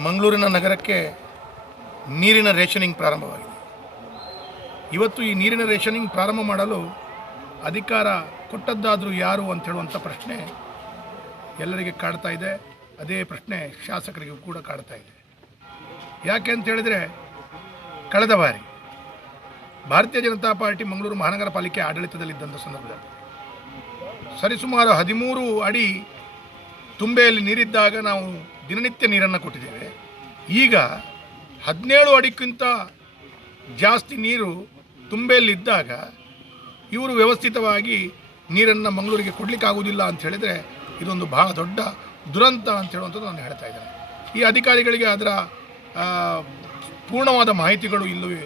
ಮಂಗಳೂರಿನ ನಗರಕ್ಕೆ ನೀರಿನ ರೇಷನಿಂಗ್ ಪ್ರಾರಂಭವಾಗಿದೆ. ಇವತ್ತು ಈ ನೀರಿನ ರೇಷನಿಂಗ್ ಪ್ರಾರಂಭ ಮಾಡಲು ಅಧಿಕಾರ ಕೊಟ್ಟದ್ದಾದರೂ ಯಾರು ಅಂತ ಹೇಳುವಂಥ ಪ್ರಶ್ನೆ ಎಲ್ಲರಿಗೆ ಕಾಡ್ತಾ ಇದೆ. ಅದೇ ಪ್ರಶ್ನೆ ಶಾಸಕರಿಗೂ ಕೂಡ ಕಾಡ್ತಾ ಇದೆ. ಯಾಕೆ ಅಂತ ಹೇಳಿದರೆ ಕಳೆದ ಬಾರಿ ಭಾರತೀಯ ಜನತಾ ಪಾರ್ಟಿ ಮಂಗಳೂರು ಮಹಾನಗರ ಪಾಲಿಕೆ ಆಡಳಿತದಲ್ಲಿದ್ದಂಥ ಸಂದರ್ಭದಲ್ಲಿ ಸರಿಸುಮಾರು ಹದಿಮೂರು ಅಡಿ ತುಂಬೆಯಲ್ಲಿ ನೀರಿದ್ದಾಗ ನಾವು ದಿನನಿತ್ಯ ನೀರನ್ನು ಕೊಟ್ಟಿದ್ದೇವೆ. ಈಗ ಹದಿನೇಳು ಅಡಿಗಿಂತ ಜಾಸ್ತಿ ನೀರು ತುಂಬೆಯಲ್ಲಿದ್ದಾಗ ಇವರು ವ್ಯವಸ್ಥಿತವಾಗಿ ನೀರನ್ನು ಮಂಗಳೂರಿಗೆ ಕೊಡಲಿಕ್ಕಾಗುವುದಿಲ್ಲ ಅಂತ ಹೇಳಿದರೆ ಇದೊಂದು ಬಹಳ ದೊಡ್ಡ ದುರಂತ ಅಂತ ಹೇಳುವಂಥದ್ದು ನಾನು ಹೇಳ್ತಾ ಇದ್ದೇನೆ. ಈ ಅಧಿಕಾರಿಗಳಿಗೆ ಅದರ ಪೂರ್ಣವಾದ ಮಾಹಿತಿಗಳು ಇಲ್ಲವೇ?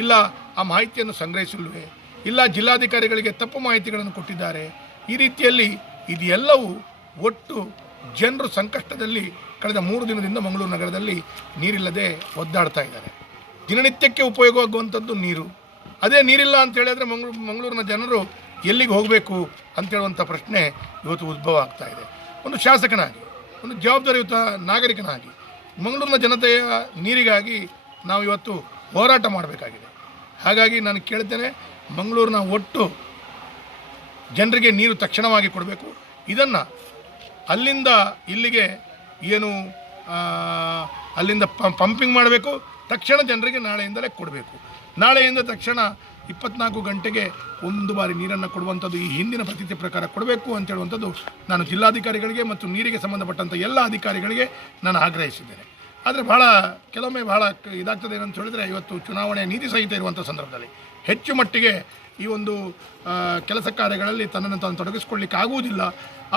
ಇಲ್ಲ, ಆ ಮಾಹಿತಿಯನ್ನು ಸಂಗ್ರಹಿಸಿಲ್ವೆ ಇಲ್ಲ, ಜಿಲ್ಲಾಧಿಕಾರಿಗಳಿಗೆ ತಪ್ಪು ಮಾಹಿತಿಗಳನ್ನು ಕೊಟ್ಟಿದ್ದಾರೆ? ಈ ರೀತಿಯಲ್ಲಿ ಇದೆಲ್ಲವೂ ಒಟ್ಟು ಜನರು ಸಂಕಷ್ಟದಲ್ಲಿ ಕಳೆದ ಮೂರು ದಿನದಿಂದ ಮಂಗಳೂರು ನಗರದಲ್ಲಿ ನೀರಿಲ್ಲದೆ ಒದ್ದಾಡ್ತಾ ಇದ್ದಾರೆ. ದಿನನಿತ್ಯಕ್ಕೆ ಉಪಯೋಗವಾಗುವಂಥದ್ದು ನೀರು. ಅದೇ ನೀರಿಲ್ಲ ಅಂತ ಹೇಳಿದ್ರೆ ಮಂಗಳೂರು ಮಂಗಳೂರಿನ ಜನರು ಎಲ್ಲಿಗೆ ಹೋಗಬೇಕು ಅಂತ ಹೇಳುವಂಥ ಪ್ರಶ್ನೆ ಇವತ್ತು ಉದ್ಭವ ಆಗ್ತಾ ಇದೆ. ಒಂದು ಶಾಸಕನಾಗಿ, ಒಂದು ಜವಾಬ್ದಾರಿಯುತ ನಾಗರಿಕನಾಗಿ, ಮಂಗಳೂರಿನ ಜನತೆಯ ನೀರಿಗಾಗಿ ನಾವು ಇವತ್ತು ಹೋರಾಟ ಮಾಡಬೇಕಾಗಿದೆ. ಹಾಗಾಗಿ ನಾನು ಕೇಳ್ತೇನೆ, ಮಂಗಳೂರಿನ ಒಟ್ಟು ಜನರಿಗೆ ನೀರು ತಕ್ಷಣವಾಗಿ ಕೊಡಬೇಕು. ಇದನ್ನು ಅಲ್ಲಿಂದ ಇಲ್ಲಿಗೆ ಏನು ಅಲ್ಲಿಂದ ಪಂಪಿಂಗ್ ಮಾಡಬೇಕು. ತಕ್ಷಣ ಜನರಿಗೆ ನಾಳೆಯಿಂದಲೇ ಕೊಡಬೇಕು. ನಾಳೆಯಿಂದ ತಕ್ಷಣ ಇಪ್ಪತ್ನಾಲ್ಕು ಗಂಟೆಗೆ ಒಂದು ಬಾರಿ ನೀರನ್ನು ಕೊಡುವಂಥದ್ದು, ಈ ಹಿಂದಿನ ಪದ್ಧತಿ ಪ್ರಕಾರ ಕೊಡಬೇಕು ಅಂತ ಹೇಳುವಂಥದ್ದು ನಾನು ಜಿಲ್ಲಾಧಿಕಾರಿಗಳಿಗೆ ಮತ್ತು ನೀರಿಗೆ ಸಂಬಂಧಪಟ್ಟಂಥ ಎಲ್ಲ ಅಧಿಕಾರಿಗಳಿಗೆ ನಾನು ಆಗ್ರಹಿಸಿದ್ದೇನೆ. ಆದರೆ ಭಾಳ ಕೆಲವೊಮ್ಮೆ ಭಾಳ ಇದಾಗ್ತದೆ ಏನಂತ ಹೇಳಿದರೆ ಇವತ್ತು ಚುನಾವಣೆ ನೀತಿ ಸಂಹಿತೆ ಇರುವಂಥ ಸಂದರ್ಭದಲ್ಲಿ ಹೆಚ್ಚು ಮಟ್ಟಿಗೆ ಈ ಒಂದು ಕೆಲಸ ಕಾರ್ಯಗಳಲ್ಲಿ ತನ್ನನ್ನು ತಾನು ತೊಡಗಿಸ್ಕೊಳ್ಳಿಕ್ಕೆ ಆಗುವುದಿಲ್ಲ.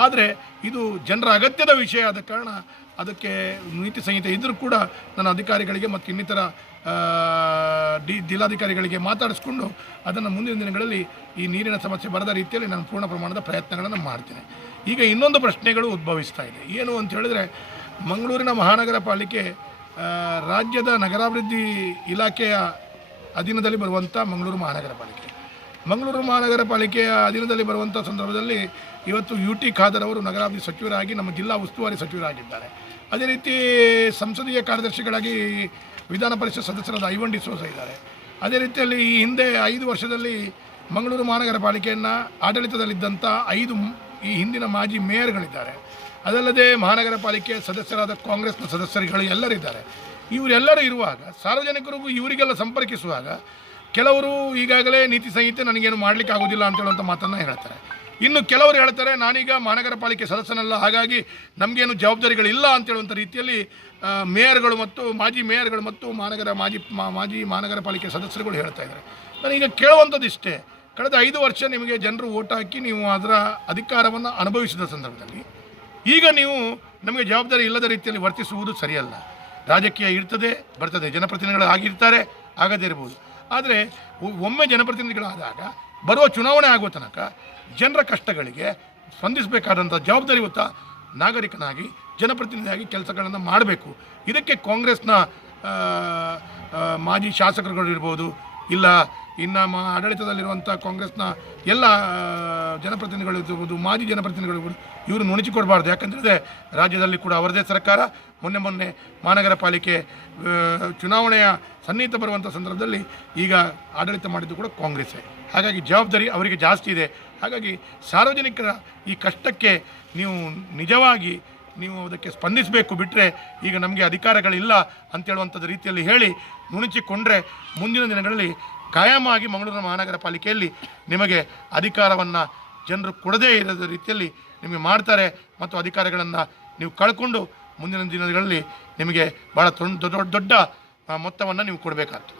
ಆದರೆ ಇದು ಜನರ ಅಗತ್ಯದ ವಿಷಯ ಆದ ಕಾರಣ ಅದಕ್ಕೆ ನೀತಿ ಸಂಹಿತೆ ಇದ್ದರೂ ಕೂಡ ನನ್ನ ಅಧಿಕಾರಿಗಳಿಗೆ ಮತ್ತು ಇನ್ನಿತರ ಡಿ, ಜಿಲ್ಲಾಧಿಕಾರಿಗಳಿಗೆ ಮಾತಾಡಿಸ್ಕೊಂಡು ಅದನ್ನು ಮುಂದಿನ ದಿನಗಳಲ್ಲಿ ಈ ನೀರಿನ ಸಮಸ್ಯೆ ಬರದ ರೀತಿಯಲ್ಲಿ ನಾನು ಪೂರ್ಣ ಪ್ರಮಾಣದ ಪ್ರಯತ್ನಗಳನ್ನು ಮಾಡ್ತೇನೆ. ಈಗ ಇನ್ನೊಂದು ಪ್ರಶ್ನೆಗಳು ಉದ್ಭವಿಸ್ತಾ ಇದೆ. ಏನು ಅಂತ ಹೇಳಿದ್ರೆ ಮಂಗಳೂರಿನ ಮಹಾನಗರ ಪಾಲಿಕೆ ರಾಜ್ಯದ ನಗರಾಭಿವೃದ್ಧಿ ಇಲಾಖೆಯ ಅಧೀನದಲ್ಲಿ ಬರುವಂಥ ಮಂಗಳೂರು ಮಹಾನಗರ ಪಾಲಿಕೆ. ಮಂಗಳೂರು ಮಹಾನಗರ ಪಾಲಿಕೆಯ ಅಧೀನದಲ್ಲಿ ಬರುವಂಥ ಸಂದರ್ಭದಲ್ಲಿ ಇವತ್ತು ಯು ಟಿ ಖಾದರ್ ಅವರು ನಗರಾಭಿವೃದ್ಧಿ ಸಚಿವರಾಗಿ, ನಮ್ಮ ಜಿಲ್ಲಾ ಉಸ್ತುವಾರಿ ಸಚಿವರಾಗಿದ್ದಾರೆ. ಅದೇ ರೀತಿ ಸಂಸದೀಯ ಕಾರ್ಯದರ್ಶಿಗಳಾಗಿ ವಿಧಾನ ಪರಿಷತ್ ಸದಸ್ಯರಾದ ಐವನ್ ಡಿಸೋಸ ಇದ್ದಾರೆ. ಅದೇ ರೀತಿಯಲ್ಲಿ ಈ ಹಿಂದೆ ಐದು ವರ್ಷದಲ್ಲಿ ಮಂಗಳೂರು ಮಹಾನಗರ ಪಾಲಿಕೆಯನ್ನು ಆಡಳಿತದಲ್ಲಿದ್ದಂಥ ಐದು ಈ ಹಿಂದಿನ ಮಾಜಿ ಮೇಯರ್ಗಳಿದ್ದಾರೆ. ಅದಲ್ಲದೆ ಮಹಾನಗರ ಪಾಲಿಕೆ ಸದಸ್ಯರಾದ ಕಾಂಗ್ರೆಸ್ನ ಸದಸ್ಯರುಗಳು ಎಲ್ಲರಿದ್ದಾರೆ. ಇವರೆಲ್ಲರೂ ಇರುವಾಗ, ಸಾರ್ವಜನಿಕರಿಗೂ ಇವರಿಗೆಲ್ಲ ಸಂಪರ್ಕಿಸುವಾಗ ಕೆಲವರು ಈಗಾಗಲೇ ನೀತಿ ಸಂಹಿತೆ ನನಗೇನು ಮಾಡಲಿಕ್ಕೆ ಆಗೋದಿಲ್ಲ ಅಂತ ಹೇಳುವಂಥ ಮಾತನ್ನು ಹೇಳ್ತಾರೆ. ಇನ್ನು ಕೆಲವರು ಹೇಳ್ತಾರೆ, ನಾನೀಗ ಮಹಾನಗರ ಪಾಲಿಕೆ ಸದಸ್ಯನಲ್ಲ, ಹಾಗಾಗಿ ನಮಗೇನು ಜವಾಬ್ದಾರಿಗಳಿಲ್ಲ ಅಂತ ಹೇಳುವಂಥ ರೀತಿಯಲ್ಲಿ ಮೇಯರ್ಗಳು ಮತ್ತು ಮಾಜಿ ಮೇಯರ್ಗಳು ಮತ್ತು ಮಹಾನಗರ ಮಾಜಿ ಮಾಜಿ ಮಹಾನಗರ ಪಾಲಿಕೆ ಸದಸ್ಯರುಗಳು ಹೇಳ್ತಾ ಇದ್ದಾರೆ. ನಾನೀಗ ಕೇಳುವಂಥದ್ದು ಇಷ್ಟೇ ಕಳೆದ ಐದು ವರ್ಷ ನಿಮಗೆ ಜನರು ಓಟ್ ಹಾಕಿ ನೀವು ಅದರ ಅಧಿಕಾರವನ್ನು ಅನುಭವಿಸಿದ ಸಂದರ್ಭದಲ್ಲಿ ಈಗ ನೀವು ನಮಗೆ ಜವಾಬ್ದಾರಿ ಇಲ್ಲದ ರೀತಿಯಲ್ಲಿ ವರ್ತಿಸುವುದು ಸರಿಯಲ್ಲ. ರಾಜಕೀಯ ಇರ್ತದೆ, ಬರ್ತದೆ, ಜನಪ್ರತಿನಿಧಿಗಳು ಆಗಿರ್ತಾರೆ, ಆಗದೇ ಇರ್ಬೋದು. ಆದರೆ ಒಮ್ಮೆ ಜನಪ್ರತಿನಿಧಿಗಳಾದಾಗ ಬರುವ ಚುನಾವಣೆ ಆಗುವ ತನಕ ಜನರ ಕಷ್ಟಗಳಿಗೆ ಸ್ಪಂದಿಸಬೇಕಾದಂಥ ಜವಾಬ್ದಾರಿಯುತ ನಾಗರಿಕನಾಗಿ, ಜನಪ್ರತಿನಿಧಿಯಾಗಿ ಕೆಲಸಗಳನ್ನು ಮಾಡಬೇಕು. ಇದಕ್ಕೆ ಕಾಂಗ್ರೆಸ್ನ ಮಾಜಿ ಶಾಸಕರುಗಳಿರ್ಬೋದು, ಇಲ್ಲ ಇನ್ನು ಮ ಆಡಳಿತದಲ್ಲಿರುವಂಥ ಕಾಂಗ್ರೆಸ್ನ ಎಲ್ಲ ಜನಪ್ರತಿನಿಧಿಗಳಿರ್ಬೋದು ಮಾಜಿ ಜನಪ್ರತಿನಿಧಿಗಳು ಇರ್ಬೋದು ಇವರು ನುಣುಚಿಕೊಡಬಾರ್ದು. ಯಾಕಂತೇಳಿದ್ರೆ ರಾಜ್ಯದಲ್ಲಿ ಕೂಡ ಅವರದೇ ಸರ್ಕಾರ. ಮೊನ್ನೆ ಮೊನ್ನೆ ಮಹಾನಗರ ಪಾಲಿಕೆ ಚುನಾವಣೆಯ ಸನ್ನಿಹಿತ ಬರುವಂಥ ಸಂದರ್ಭದಲ್ಲಿ ಈಗ ಆಡಳಿತ ಮಾಡಿದ್ದು ಕೂಡ ಕಾಂಗ್ರೆಸ್ಸೇ. ಹಾಗಾಗಿ ಜವಾಬ್ದಾರಿ ಅವರಿಗೆ ಜಾಸ್ತಿ ಇದೆ. ಹಾಗಾಗಿ ಸಾರ್ವಜನಿಕರ ಈ ಕಷ್ಟಕ್ಕೆ ನೀವು ನಿಜವಾಗಿ ನೀವು ಅದಕ್ಕೆ ಸ್ಪಂದಿಸಬೇಕು ಬಿಟ್ಟರೆ ಈಗ ನಮಗೆ ಅಧಿಕಾರಗಳಿಲ್ಲ ಅಂತೇಳುವಂಥದ್ದು ರೀತಿಯಲ್ಲಿ ಹೇಳಿ ನುಣುಚಿಕೊಂಡ್ರೆ ಮುಂದಿನ ದಿನಗಳಲ್ಲಿ ಕಾಯಮಾಗಿ ಮಂಗಳೂರು ಮಹಾನಗರ ಪಾಲಿಕೆಯಲ್ಲಿ ನಿಮಗೆ ಅಧಿಕಾರವನ್ನು ಜನರು ಕೊಡದೇ ಇರೋದ ರೀತಿಯಲ್ಲಿ ನಿಮಗೆ ಮಾಡ್ತಾರೆ ಮತ್ತು ಅಧಿಕಾರಗಳನ್ನು ನೀವು ಕಳ್ಕೊಂಡು ಮುಂದಿನ ದಿನಗಳಲ್ಲಿ ನಿಮಗೆ ಭಾಳ ದೊಡ್ಡ ದೊಡ್ಡ ಮೊತ್ತವನ್ನು ನೀವು ಕೊಡಬೇಕಾಗ್ತದೆ.